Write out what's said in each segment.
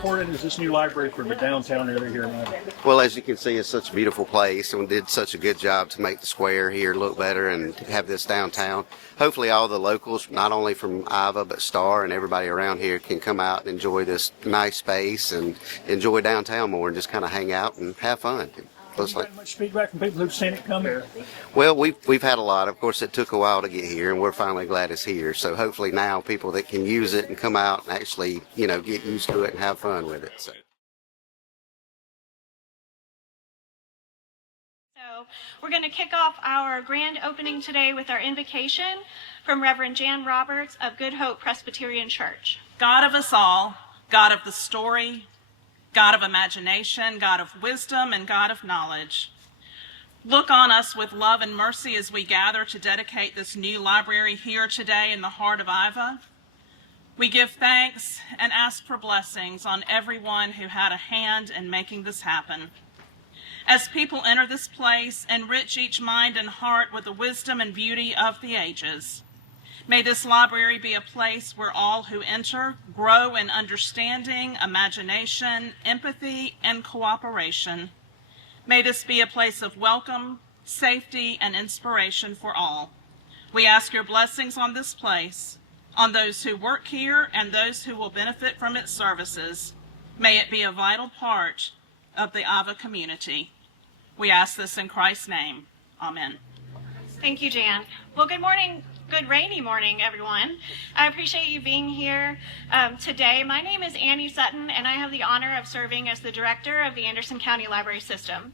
important is this new library for the downtown area here in Iva? Well, as you can see, it's such a beautiful place and did such a good job to make the square here look better and have this downtown. Hopefully all the locals, not only from Iva, but Star and everybody around here can come out and enjoy this nice space and enjoy downtown more and just kind of hang out and have fun. Have you had much feedback from people who've seen it come here? Well, we've had a lot. Of course, it took a while to get here, and we're finally glad it's here. So hopefully now people that can use it and come out and actually, get used to it and have fun with it. So we're going to kick off our grand opening today with our invocation from Reverend Jan Roberts of Good Hope Presbyterian Church. God of us all, God of the story, God of imagination, God of wisdom, and God of knowledge. Look on us with love and mercy as we gather to dedicate this new library here today in the heart of Iva. We give thanks and ask for blessings on everyone who had a hand in making this happen. As people enter this place, enrich each mind and heart with the wisdom and beauty of the ages. May this library be a place where all who enter grow in understanding, imagination, empathy, and cooperation. May this be a place of welcome, safety, and inspiration for all. We ask your blessings on this place, on those who work here and those who will benefit from its services. May it be a vital part of the Iva community. We ask this in Christ's name. Amen. Thank you, Jan. Well, good morning. Good rainy morning, everyone. I appreciate you being here today. My name is Annie Sutton, and I have the honor of serving as the director of the Anderson County Library System.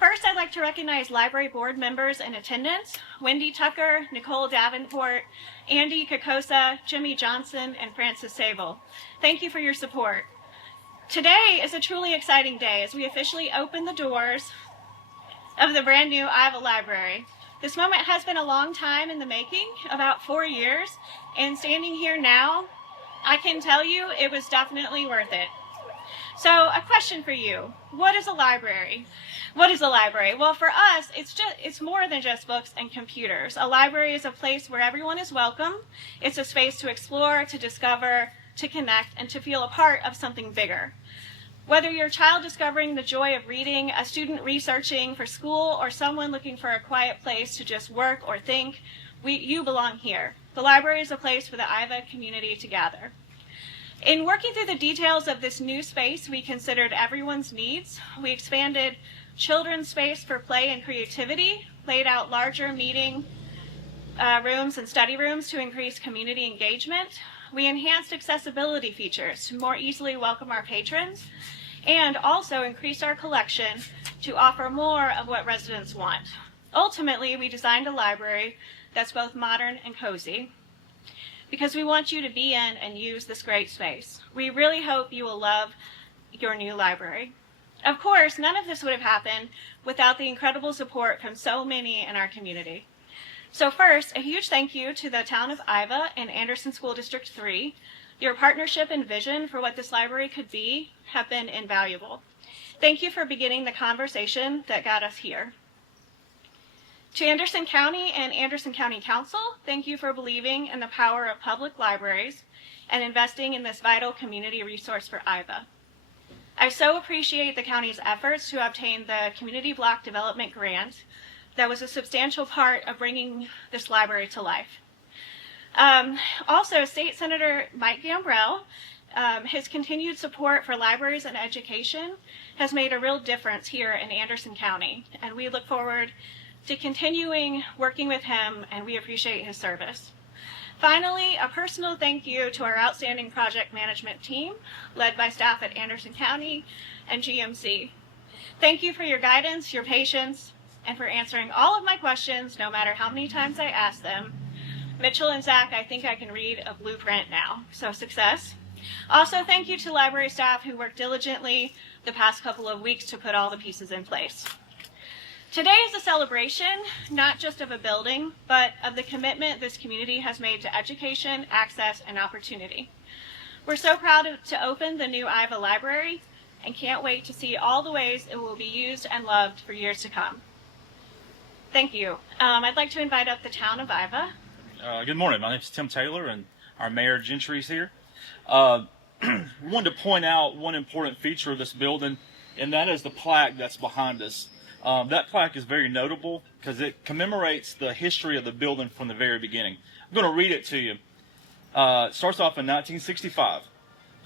First, I'd like to recognize library board members in attendance: Wendy Tucker, Nicole Davenport, Andy Kokosa, Jimmy Johnson, and Francis Sable. Thank you for your support. Today is a truly exciting day as we officially open the doors of the brand new Iva Library. This moment has been a long time in the making, about 4 years, and standing here now, I can tell you it was definitely worth it. So, a question for you. What is a library? What is a library? Well, for us, it's more than just books and computers. A library is a place where everyone is welcome. It's a space to explore, to discover, to connect, and to feel a part of something bigger. Whether you're a child discovering the joy of reading, a student researching for school, or someone looking for a quiet place to just work or think, you belong here. The library is a place for the Iva community to gather. In working through the details of this new space, we considered everyone's needs. We expanded children's space for play and creativity, laid out larger meeting rooms and study rooms to increase community engagement. We enhanced accessibility features to more easily welcome our patrons, and also increased our collection to offer more of what residents want. Ultimately, we designed a library that's both modern and cozy because we want you to be in and use this great space. We really hope you will love your new library. Of course, none of this would have happened without the incredible support from so many in our community. So first, a huge thank you to the town of Iva and Anderson School District 3. Your partnership and vision for what this library could be have been invaluable. Thank you for beginning the conversation that got us here. To Anderson County and Anderson County Council, thank you for believing in the power of public libraries and investing in this vital community resource for Iva. I so appreciate the county's efforts to obtain the Community Block Development Grant that was a substantial part of bringing this library to life. Also, State Senator Mike Gambrell, his continued support for libraries and education has made a real difference here in Anderson County, and we look forward to continuing working with him, and we appreciate his service. Finally, a personal thank you to our outstanding project management team, led by staff at Anderson County and GMC. Thank you for your guidance, your patience, and for answering all of my questions, no matter how many times I ask them. Mitchell and Zach, I think I can read a blueprint now, so success. Also, thank you to library staff who worked diligently the past couple of weeks to put all the pieces in place. Today is a celebration, not just of a building, but of the commitment this community has made to education, access, and opportunity. We're so proud to open the new Iva Library and can't wait to see all the ways it will be used and loved for years to come. Thank you. I'd like to invite up the town of Iva. Good morning. My name is Tim Taylor, and our Mayor Gentry's here. we wanted to point out one important feature of this building, and that is the plaque that's behind us. That plaque is very notable because it commemorates the history of the building from the very beginning. I'm going to read it to you. It starts off in 1965.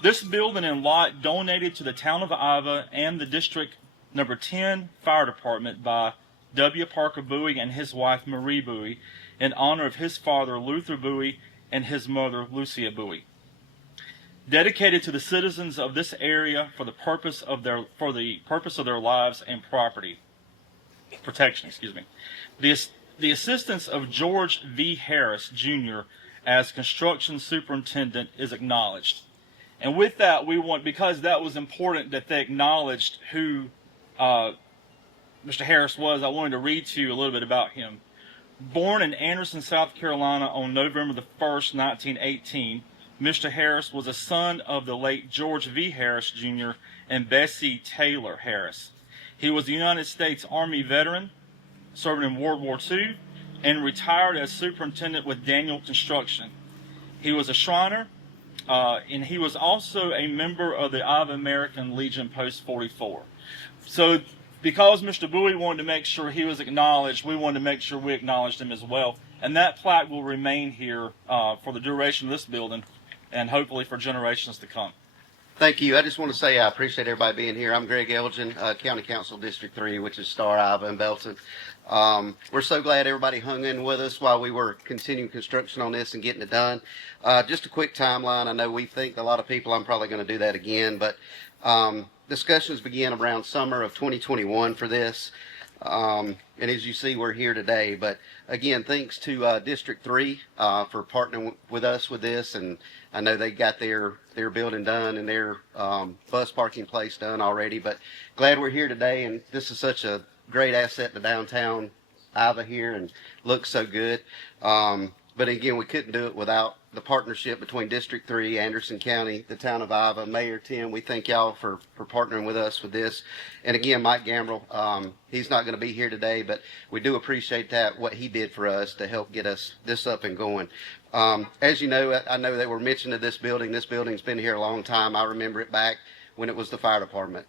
This building and lot donated to the town of Iva and the District Number 10 Fire Department by W. Parker Bowie and his wife Marie Bowie in honor of his father Luther Bowie and his mother Lucia Bowie. Dedicated to the citizens of this area for the purpose of their lives and property protection. The assistance of George V. Harris Jr. as construction superintendent is acknowledged. And with that, because that was important that they acknowledged who Mr. Harris was, I wanted to read to you a little bit about him. Born in Anderson, South Carolina on November the 1st, 1918, Mr. Harris was a son of the late George V. Harris Jr. and Bessie Taylor Harris. He was a United States Army veteran, serving in World War II, and retired as superintendent with Daniel Construction. He was a Shriner, and he was also a member of the Iva American Legion Post 44. So because Mr. Bowie wanted to make sure he was acknowledged, we wanted to make sure we acknowledged him as well. And that plaque will remain here for the duration of this building and hopefully for generations to come. Thank you. I just want to say I appreciate everybody being here. I'm Greg Elgin, County Council District 3, which is Star, Iva, and Belton. We're so glad everybody hung in with us while we were continuing construction on this and getting it done. Just a quick timeline. I know we think a lot of people, I'm probably going to do that again, but discussions began around summer of 2021 for this. And as you see, we're here today. But again, thanks to District 3 for partnering with us with this. And I know they got their building done and their bus parking place done already. But glad we're here today. And this is such a great asset to downtown Iva here and looks so good. But again, we couldn't do it without the partnership between District 3, Anderson County, the town of Iva, Mayor Tim. We thank y'all for partnering with us with this. And again, Mike Gambrell, he's not going to be here today, but we do appreciate that, what he did for us to help get us this up and going. As you know, I know they were mentioned to this building. This building's been here a long time. I remember it back when it was the fire department.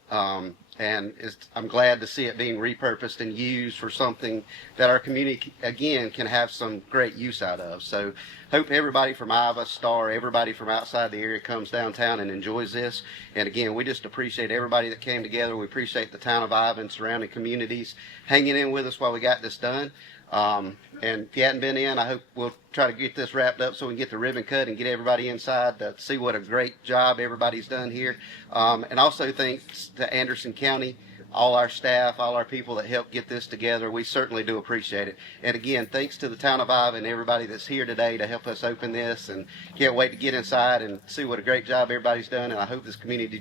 And I'm glad to see it being repurposed and used for something that our community, again, can have some great use out of. So hope everybody from Iva, Star, everybody from outside the area comes downtown and enjoys this. And again, we just appreciate everybody that came together. We appreciate the town of Iva and surrounding communities hanging in with us while we got this done. And if you hadn't been in, I hope we'll try to get this wrapped up so we can get the ribbon cut and get everybody inside to see what a great job everybody's done here. And also thanks to Anderson County, all our staff, all our people that helped get this together. We certainly do appreciate it. And again, thanks to the town of Iva and everybody that's here today to help us open this, and can't wait to get inside and see what a great job everybody's done. And I hope this community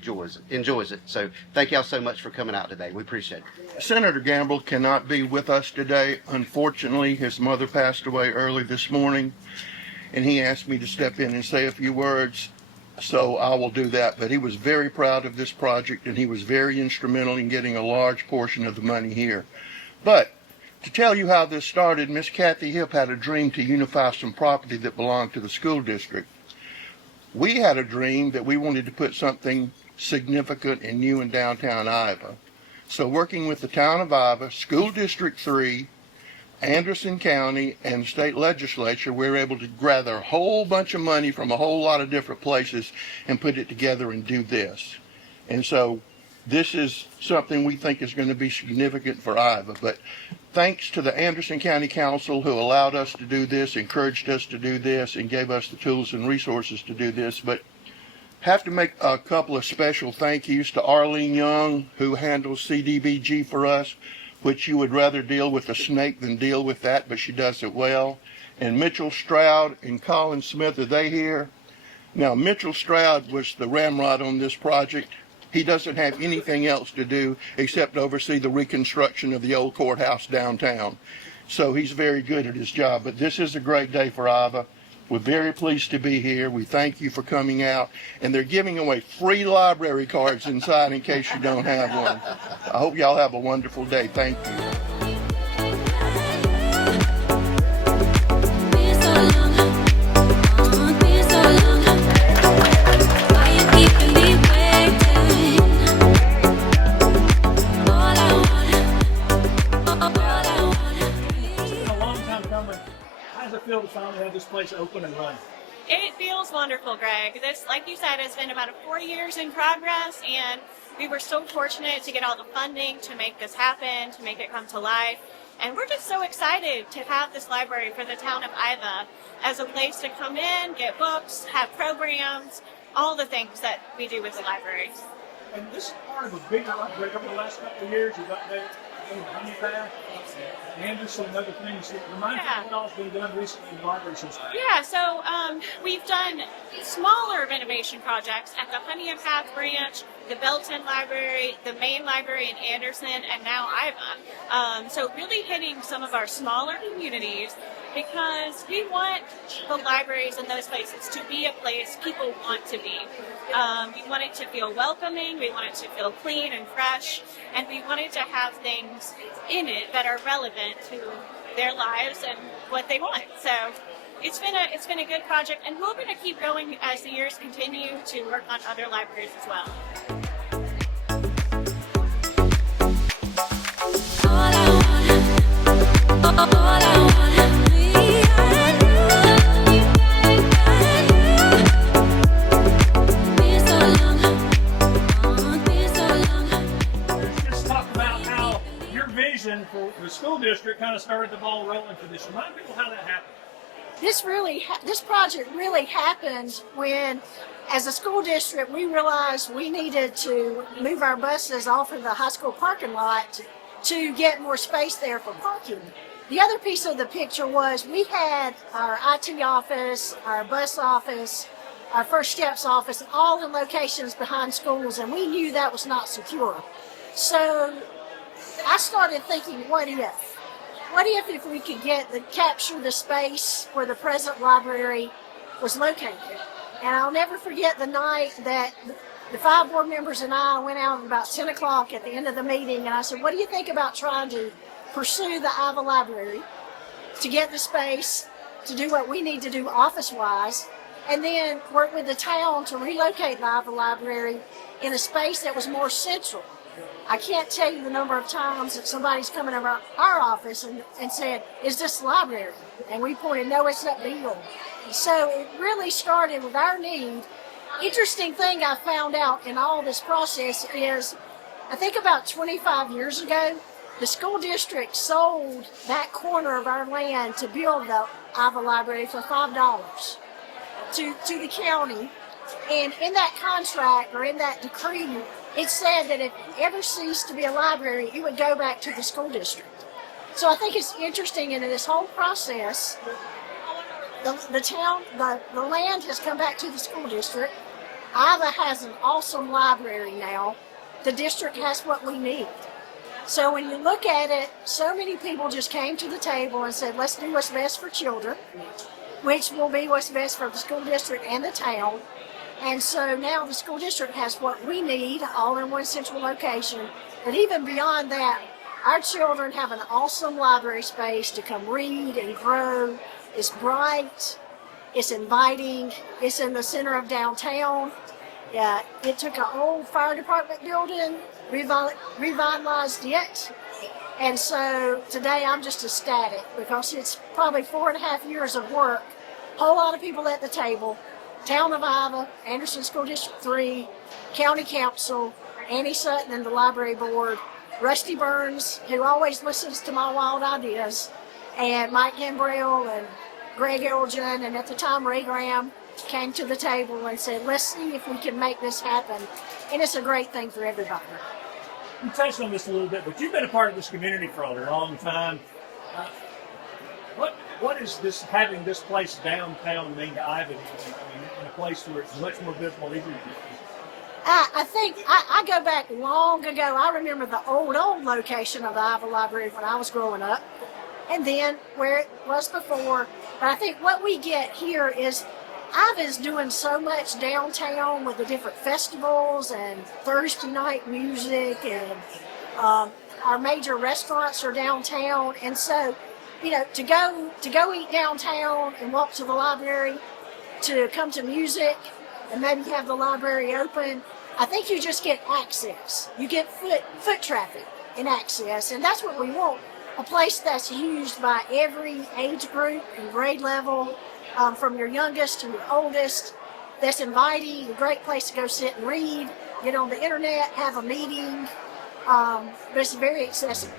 enjoys it. So thank y'all so much for coming out today. We appreciate it. Senator Gambrell cannot be with us today. Unfortunately, his mother passed away early this morning, and he asked me to step in and say a few words. So I will do that. But he was very proud of this project, and he was very instrumental in getting a large portion of the money here. But to tell you how this started, Miss Kathy Hipp had a dream to unify some property that belonged to the school district. We had a dream that we wanted to put something significant and new in downtown Iva. So working with the town of Iva, School District 3, Anderson County, and the state legislature, we were able to gather a whole bunch of money from a whole lot of different places and put it together and do this. And so this is something we think is going to be significant for Iva. But thanks to the Anderson County Council, who allowed us to do this, encouraged us to do this, and gave us the tools and resources to do this. But have to make a couple of special thank yous to Arlene Young, who handles CDBG for us, which you would rather deal with a snake than deal with that, but she does it well. And Mitchell Stroud and Colin Smith, are they here? Now, Mitchell Stroud was the ramrod on this project. He doesn't have anything else to do except oversee the reconstruction of the old courthouse downtown. So he's very good at his job. But this is a great day for Iva. We're very pleased to be here. We thank you for coming out. And they're giving away free library cards inside in case you don't have one. I hope y'all have a wonderful day. Thank you. Why you keep place open and running? It feels wonderful, Greg. This, like you said, has been about 4 years in progress, and we were so fortunate to get all the funding to make this happen, to make it come to life. And we're just so excited to have this library for the town of Iva as a place to come in, get books, have programs, all the things that we do with the library. And this is part of a bigger upgrade over the last couple of years. You've updated the honey bath, Anderson, and other things. Remind me what all's been done recently in the library system. Yeah, so we've done smaller renovation projects at the Honey and Path Branch, the Belton Library, the main library in Anderson, and now Iva. So really hitting some of our smaller communities because we want the libraries in those places to be a place people want to be. We want it to feel welcoming, we want it to feel clean and fresh, and we wanted to have things in it that are relevant to their lives and what they want. So it's been a good project, and we're going to keep going as the years continue to work on other libraries as well. Let's talk about how your vision for the school district kind of started the ball rolling for this. Remind people how that happened. This project really happened when, as a school district, we realized we needed to move our buses off of the high school parking lot to get more space there for parking. The other piece of the picture was we had our IT office, our bus office, our First Steps office, all in locations behind schools, and we knew that was not secure. So I started thinking, what if? What if we could capture the space where the present library was located? And I'll never forget the night that the 5 board members and I went out at about 10 o'clock at the end of the meeting, and I said, what do you think about trying to pursue the Iva Library to get the space to do what we need to do office-wise, and then work with the town to relocate the Iva Library in a space that was more central. I can't tell you the number of times that somebody's come into our office and said, is this the library? And we pointed, no, it's that building. So it really started with our need. Interesting thing I found out in all this process is, I think about 25 years ago, the school district sold that corner of our land to build the Iva Library for $5 to the county. And in that contract, or in that decree, it said that if it ever ceased to be a library, it would go back to the school district. So I think it's interesting in this whole process, the land has come back to the school district. Iva has an awesome library now. The district has what we need. So when you look at it, so many people just came to the table and said, let's do what's best for children, which will be what's best for the school district and the town. And so now the school district has what we need, all in one central location. But even beyond that, our children have an awesome library space to come read and grow. It's bright, it's inviting, it's in the center of downtown. It took an old fire department building, revitalized it. And so today I'm just ecstatic because it's probably 4.5 years of work, a whole lot of people at the table. Town of Iva, Anderson School District 3, County Council, Annie Sutton and the Library Board, Rusty Burns, who always listens to my wild ideas, and Mike Gambrell and Greg Elgin, and at the time Ray Graham came to the table and said, let's see if we can make this happen. And it's a great thing for everybody. You touched on this a little bit, but you've been a part of this community for a long time. What is this, having this place downtown mean to Iva, in a place where it's much more visible even? I think I go back long ago. I remember the old location of the Iva Library when I was growing up, and then where it was before. But I think what we get here is Iva is doing so much downtown with the different festivals and Thursday night music, and our major restaurants are downtown, and so to go eat downtown and walk to the library, to come to music and maybe have the library open, I think you just get access. You get foot traffic and access, and that's what we want. A place that's used by every age group and grade level, from your youngest to your oldest. That's inviting, a great place to go sit and read, get on the internet, have a meeting, but it's very accessible.